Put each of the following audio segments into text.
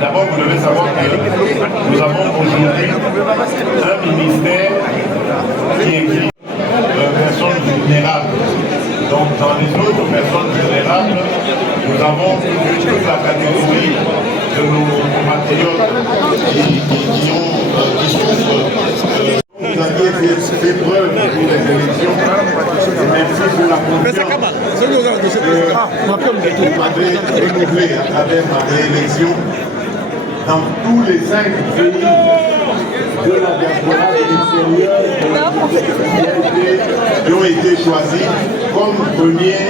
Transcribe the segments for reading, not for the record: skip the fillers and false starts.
D'abord, vous devez savoir que nous avons aujourd'hui un ministère qui inclut personnes vulnérables. Donc, dans les autres personnes vulnérables, nous avons toute la catégorie de nos compatriotes qui souffrent. Vous aviez fait preuve pour les élections. Merci pour la confiance que vous m'avez renouvelée à travers ma réélection. Dans tous les 5 pays de la diaspora de l'extérieur qui ont été choisis comme premier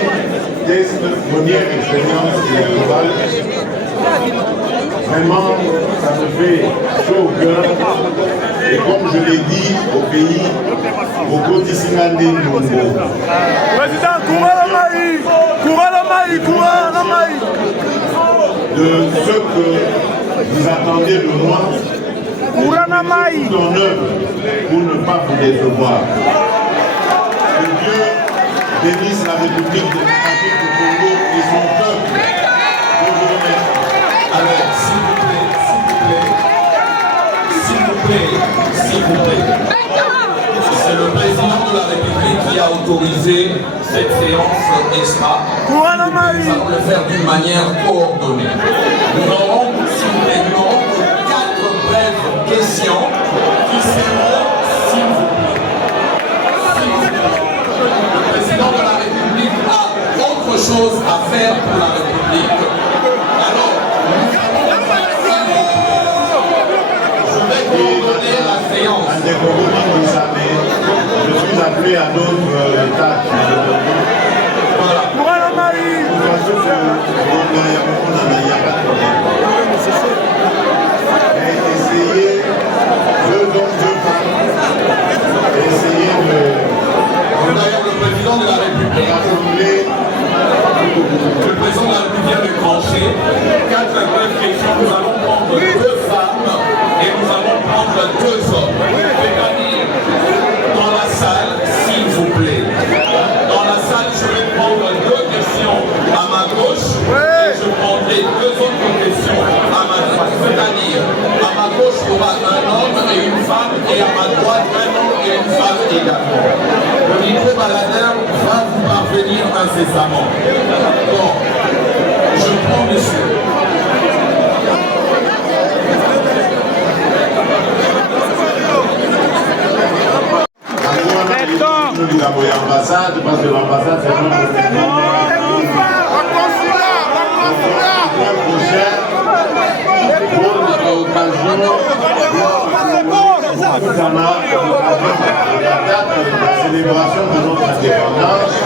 test, première expérience électorale. Vraiment, ça me fait chaud au cœur. Et comme je l'ai dit au pays, au quotidien des nouveaux. Président, de ce que vous attendez de moi, tout en œuvre pour ne pas vous décevoir. Que Dieu bénisse la République démocratique du Congo et son peuple. Je vous remercie. Alors, s'il vous plaît. C'est le président de la République qui a autorisé cette séance extra. Nous allons le faire d'une manière coordonnée. Nous aurons, s'il vous plaît, 4 brèves questions qui seront, s'il vous plaît. Le président de la République a autre chose à faire pour la République. Alors, je vais coordonner la séance. Je suis appelé à d'autres tâches. Voilà. Essayez, deux hommes, deux femmes, essayez de... D'ailleurs, le président de la République, le président de la République vient de trancher 4 brèves questions. Nous allons prendre 2 femmes et nous allons prendre 2 hommes. C'est-à-dire, dans la salle, s'il vous plaît. Dans la salle, je vais prendre 2 questions à ma gauche et je prendrai 2 autres questions à ma droite. C'est-à-dire, à ma gauche, il y aura un homme et une femme et à ma droite, un homme et une femme également. Le micro-baladeur va vous parvenir incessamment. Donc, je prends monsieur. L'ambassade, parce que l'ambassade c'est un la célébration de notre indépendance.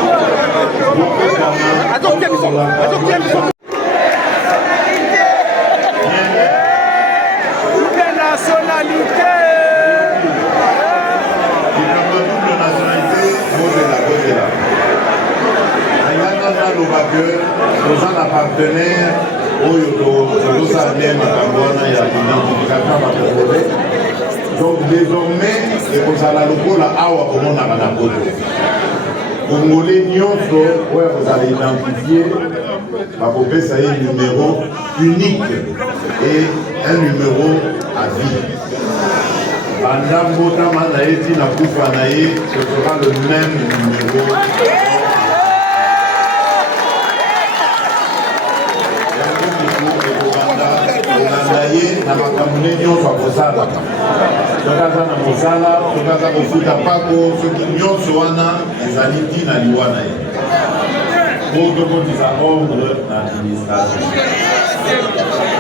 Nous avons un partenaire donc désormais vous allez le Congolais vous allez identifier un numéro unique et un numéro à vie. Ce sera le même numéro. Na makamune nyonso akosala tokaza na mosala tokaza kofuta pako soki nyonso wana ezali ntina liwana ye protocole ordre d'administration.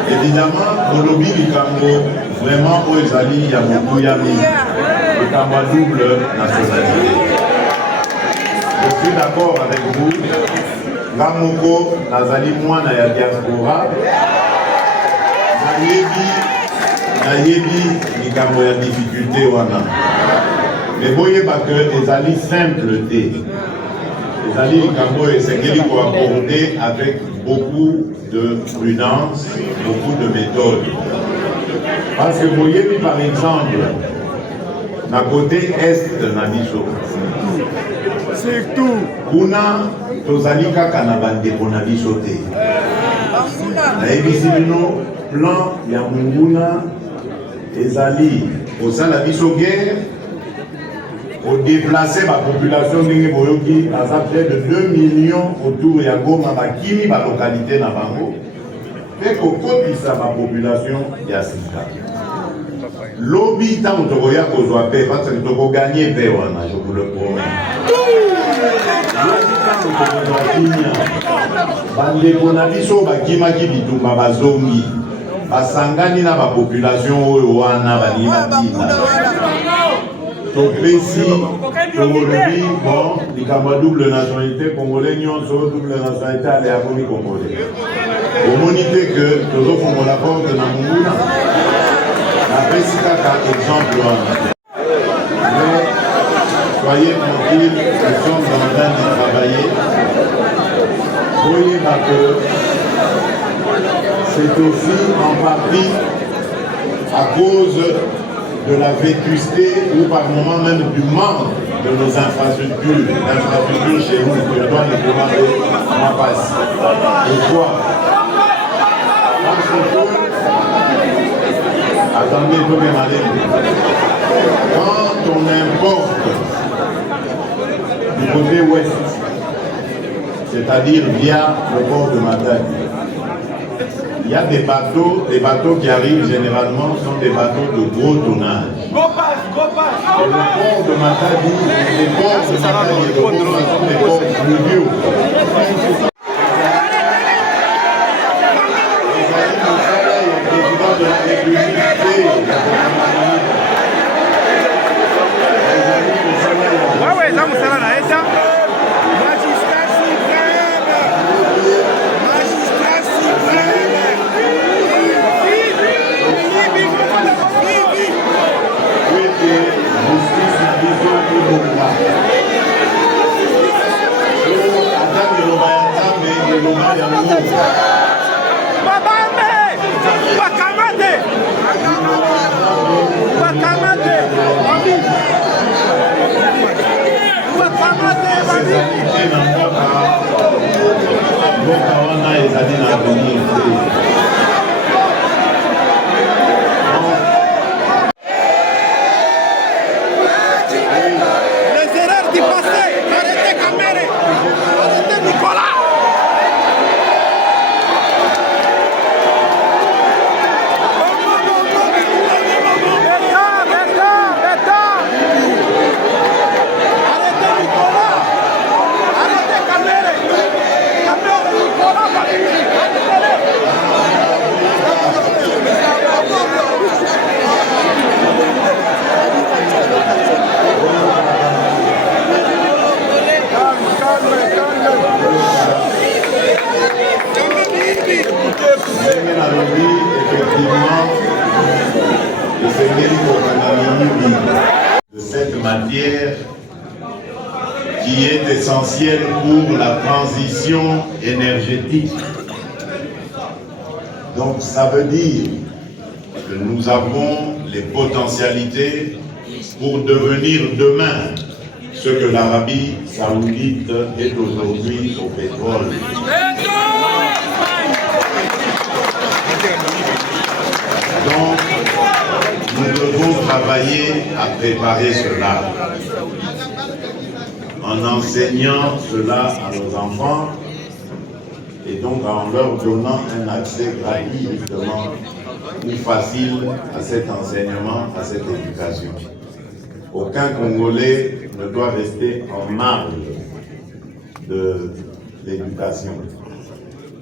Évidemment, au lobby du Congo, vraiment, aux Ezali, il y a beaucoup Yami, le Congo double nationalité. Je suis d'accord avec vous. Ramoko, Nazali, moi, na ya diaspora. Nayebi, likambo ya difficulté wana. Mais voyez pas que Ezali simpleté. Ezali, likambo esengeli ko aborder avec beaucoup de prudence, beaucoup de méthode. Parce que voyez par exemple, na côté est de Nabiso. Surtout. Kuna tozali kaka na bandeko na biso te. Nayebisi bino plan ya munguna ezali kosala biso guerre, kodéplacer la population ndenge boyoki aza près de 2 millions autour ya Goma bakimi ba localité na bango mpe kokotisa ba population ya sika. Lobi ntango tokoya kozwa mpe parce que tokoganye mpe wana, je vous le promets. Bandeko na biso bakimaki bitumba bazongi basangani na bapopulation oyo wana balingi batinda topesi tokolobi bon likambo ya double nationalité congolais nyonso double nationalité ale akomi congolais omoni te ke tozofongola porte na monguna napesi kaka exemple wana. Soyez tranquilles, nous sommes en train de travailler. Voyez que c'est aussi en partie à cause de la vétusté ou par moment même du manque de nos infrastructures. L'infrastructure chez nous, je dois les demander ma passe. Pourquoi? Parce que, attendez, vous me m'allez. Quand on importe du côté ouest, c'est-à-dire via le port de Matadi, il y a des bateaux qui arrivent généralement sont des bateaux de gros tonnage. Et le port de Matadi, les ports de Matadi et de Goma sont des ports fluviaux. De la République de cette matière qui est essentielle pour la transition énergétique. Donc ça veut dire que nous avons les potentialités pour devenir demain ce que l'Arabie saoudite est aujourd'hui au pétrole. Donc, nous devons travailler à préparer cela, en enseignant cela à nos enfants et donc en leur donnant un accès gratuit justement ou facile à cet enseignement, à cette éducation. Aucun Congolais ne doit rester en marge de l'éducation.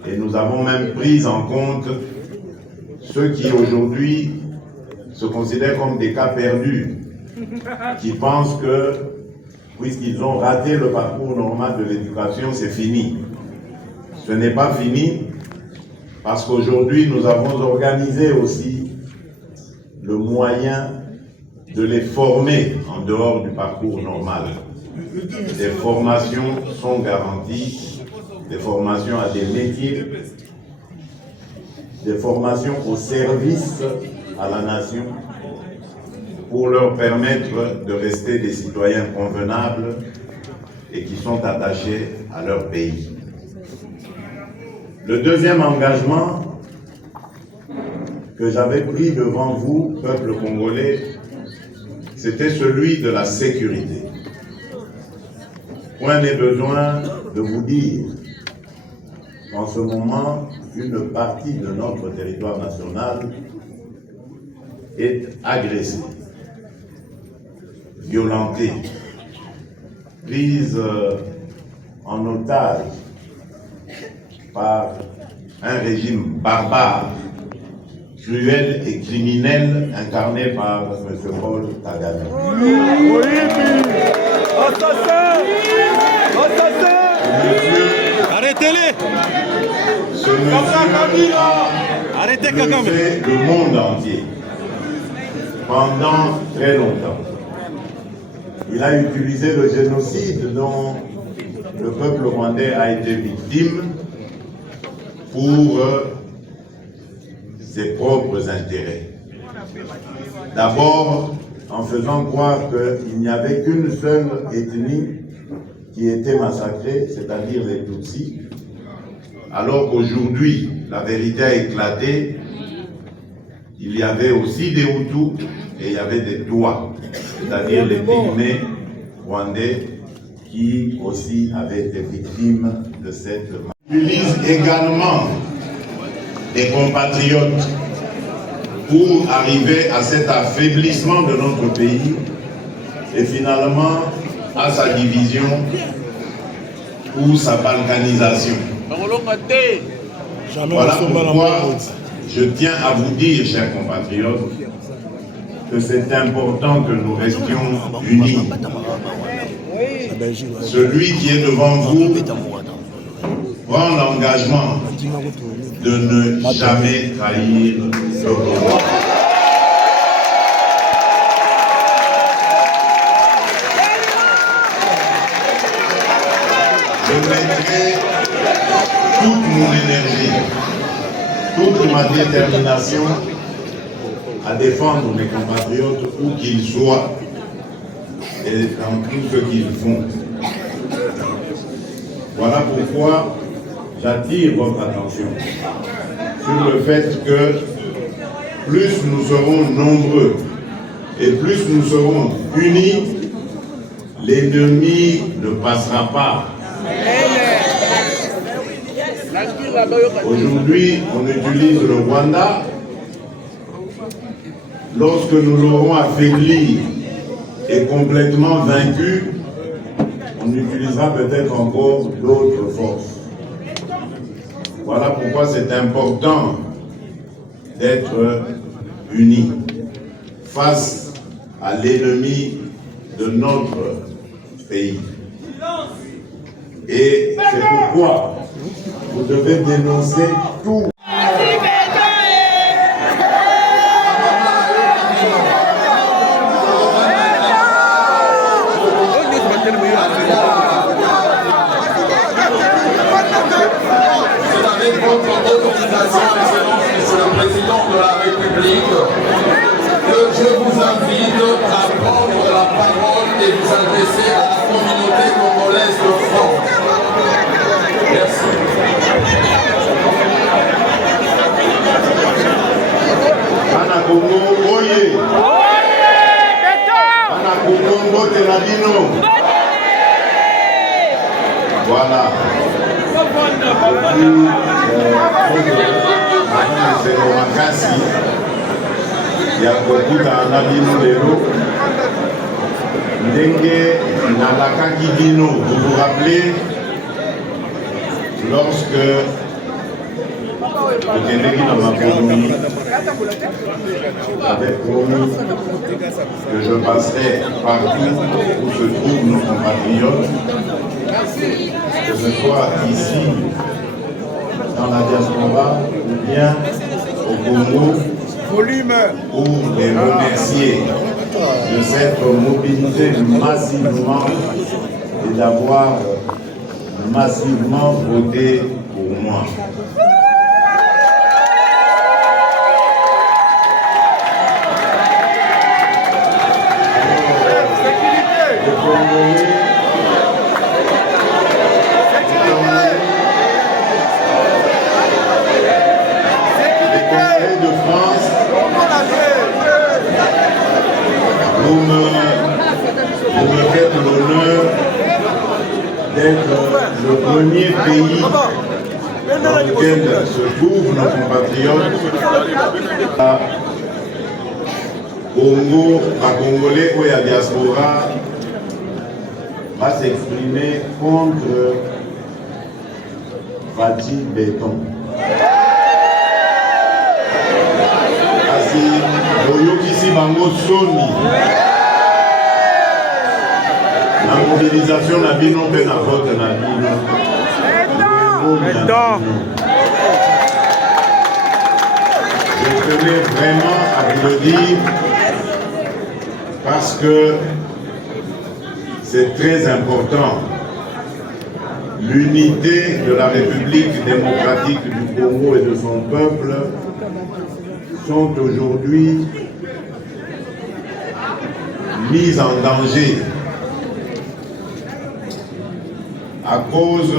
Et nous avons même pris en compte ceux qui aujourd'hui se considèrent comme des cas perdus, qui pensent que, puisqu'ils ont raté le parcours normal de l'éducation, c'est fini. Ce n'est pas fini, parce qu'aujourd'hui, nous avons organisé aussi le moyen de les former en dehors du parcours normal. Des formations sont garanties, des formations à des métiers, des formations au service à la nation pour leur permettre de rester des citoyens convenables et qui sont attachés à leur pays. Le deuxième engagement que j'avais pris devant vous, peuple congolais, c'était celui de la sécurité. Point n'est besoin de vous dire qu'en ce moment, une partie de notre territoire national est agressée, violentée, prise en otage par un régime barbare, cruel et criminel incarné par M. Paul Kagame. Arrêtez-les! Ce monsieur Arrêtez Kagame! fait le monde entier pendant très longtemps. Il a utilisé le génocide dont le peuple rwandais a été victime pour ses propres intérêts. D'abord, en faisant croire qu'il n'y avait qu'une seule ethnie qui était massacrée, c'est-à-dire les Tutsis, alors qu'aujourd'hui, la vérité a éclaté, il y avait aussi des Hutus et il y avait des Touas, c'est-à-dire les Pygmées rwandais qui aussi avaient été victimes de cette massacre. Il utilise également des compatriotes pour arriver à cet affaiblissement de notre pays et finalement à sa division ou sa balkanisation. Voilà pourquoi je tiens à vous dire, chers compatriotes, que c'est important que nous restions unis. Celui qui est devant vous prend l'engagement de ne jamais trahir le Congo. Je mettrai toute mon énergie, toute ma détermination à défendre mes compatriotes où qu'ils soient et dans tout ce qu'ils font. Voilà pourquoi j'attire votre attention sur le fait que plus nous serons nombreux et plus nous serons unis, l'ennemi ne passera pas. Aujourd'hui, on utilise le Rwanda. Lorsque nous l'aurons affaibli et complètement vaincu, on utilisera peut-être encore d'autres forces. Voilà pourquoi c'est important d'être unis face à l'ennemi de notre pays. Et c'est pourquoi vous devez dénoncer tout. Monsieur le Président de la République, que je vous invite à prendre la parole et vous adresser à la communauté congolaise de France. Merci. Ana Congo, oye! Ana Congo, mbote na bino! Voilà. Mseko makasi ya kokutana na bino lelo ndenge nalakaki bino. Vous vous rappelez lorsque le Kennedy dans ma famille avait promis que je passerai partout où se trouvent nos compatriotes, que ce soit ici, dans la diaspora, ou bien au Congo, pour les remercier de s'être mobilisés massivement et d'avoir massivement voté pour moi. Vous me faites l'honneur d'être le premier pays dans lequel se trouvent nos compatriotes Congo, à Congolais ou à diaspora va s'exprimer contre Fati Béton. Kasi boyokisi bango soni. La mobilisation n'a pas non plus la vote na bino. Je tenais vraiment à vous le dire parce que c'est très important. L'unité de la République démocratique du Congo et de son peuple sont aujourd'hui mises en danger à cause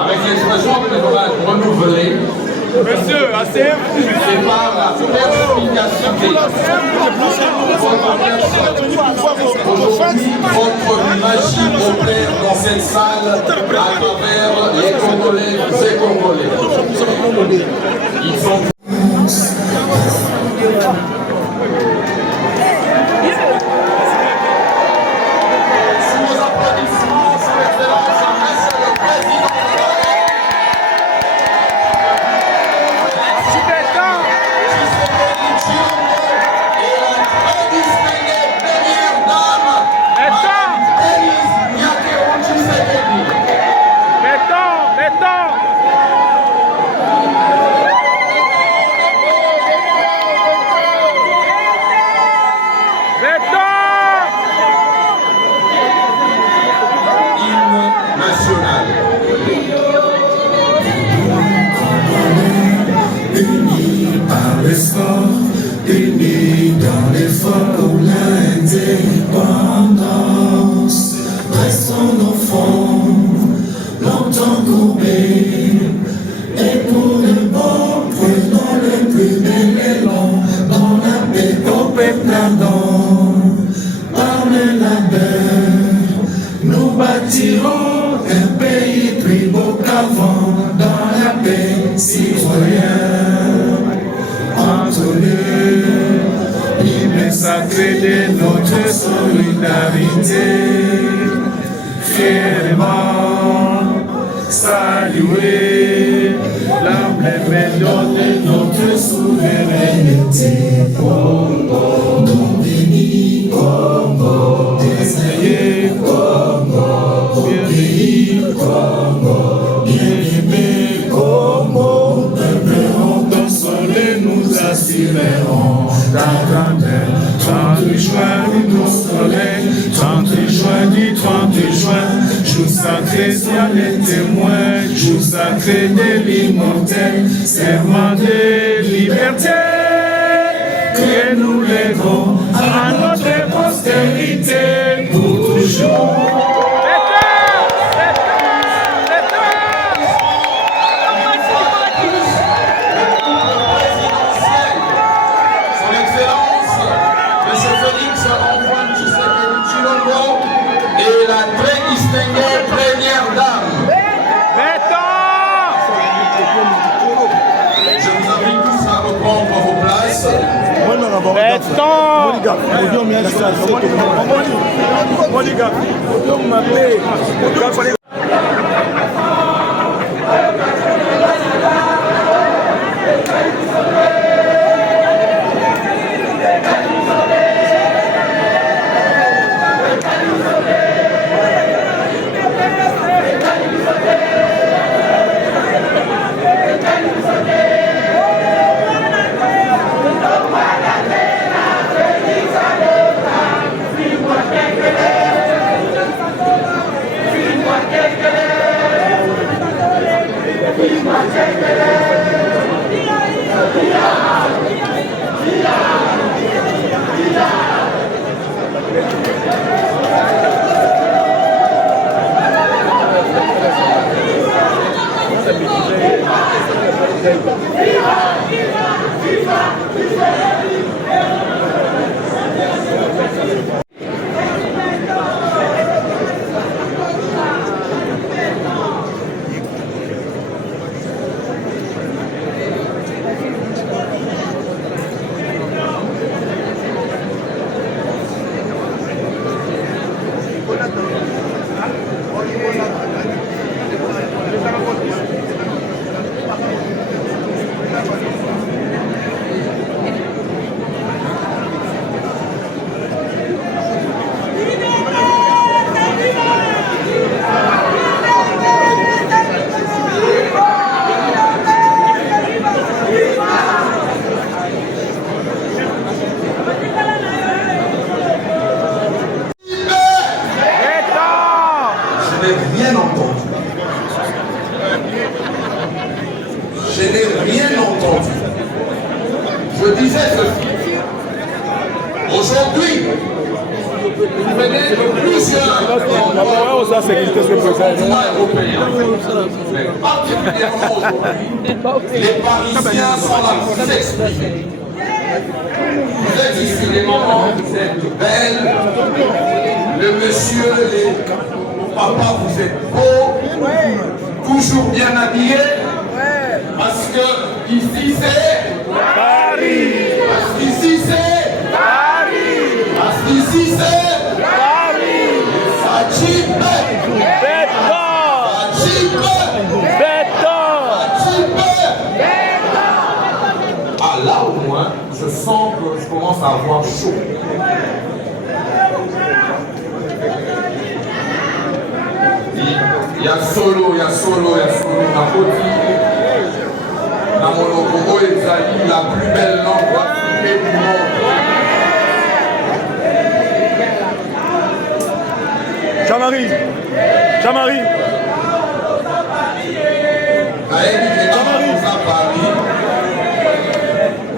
avec l'expression que l'on va renouveler. Monsieur, asseyez-vous. C'est par la perspicacité. Votre magie opère dans cette salle à travers les Congolais et Congolais. Ils sont... Unis dans l'effort pour l'indépendance, restons enfants, longtemps courbés, et pour le bon, prenons le plus bel élan, dans la paix au peuple ardent, par le labeur, nous bâtirons un pays plus beau qu'avant, dans la paix citoyenne. Entre les hymnes sacrés de notre solidarité, fièrement saluer l'emblème de notre souveraineté. Congo, non béni, Congo, désigné, Congo, pays, Congo, bien-aimé, Congo, nous assurerons ta grandeur. 30 juin, nous soleil, 30 juin du 30 juin, jour sacré, sois les témoins, jour sacré de l'immortel, serment de liberté, que nous lèverons à notre postérité pour toujours. Et la très distinguée première dame. Je vous invite tous à reprendre vos places. Rien entendu. Je n'ai rien entendu. Je disais ceci. Aujourd'hui, vous venez de plusieurs continents européens. Mais particulièrement aujourd'hui, les Parisiens sont là pour s'exprimer. Vous êtes ici les mamans, vous êtes belles, le monsieur, les papa, vous êtes beaux, toujours bien habillés, parce que ici c'est Paris, parce qu'ici c'est Paris, parce qu'ici c'est Paris, ça chipe, ah là au moins, je sens que je commence à avoir chaud. Il y a solo, na koti, na monoko ezali la plus belle langue africaine du monde. Jean-Marie.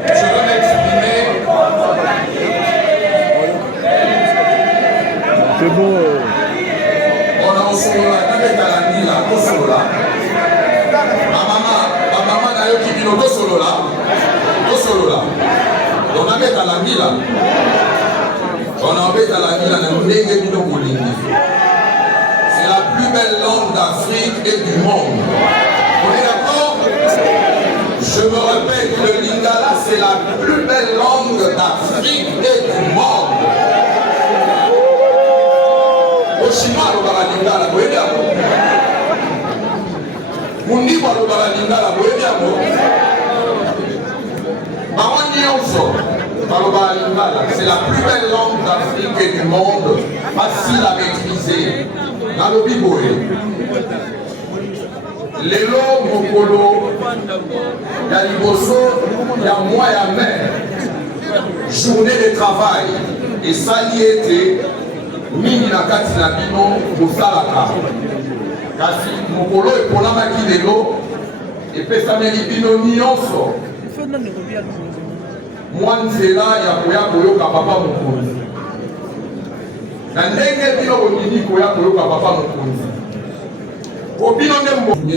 Je veux m'exprimer. C'est bon. On a solola, solola. Ma maman n'a eu qui dit non, solola. On a mis à la mila. On a mis à la mila. C'est la plus belle langue d'Afrique et du monde. On est d'accord? Je me répète, le lingala, c'est la plus belle langue d'Afrique et du monde. Oshima lobala lingala, vous voyez Mundiwa lobala lingala, vous voyez c'est la plus belle langue d'Afrique et du monde, facile à maîtriser. Dans le Biboé, Lelo Mokolo, Yaliboso, Yamoua Yamé, journée de travail, et ça y était, Mini na kati na bino, Mosalaka. Kasi Mokolo et Polamaki Lelo, et Pesameli Bino Nyonso. Mwanzela ya koya koyoka papa mokonzi na ndenge bino bonini koya koyoka papa mokonzi obino nde mo de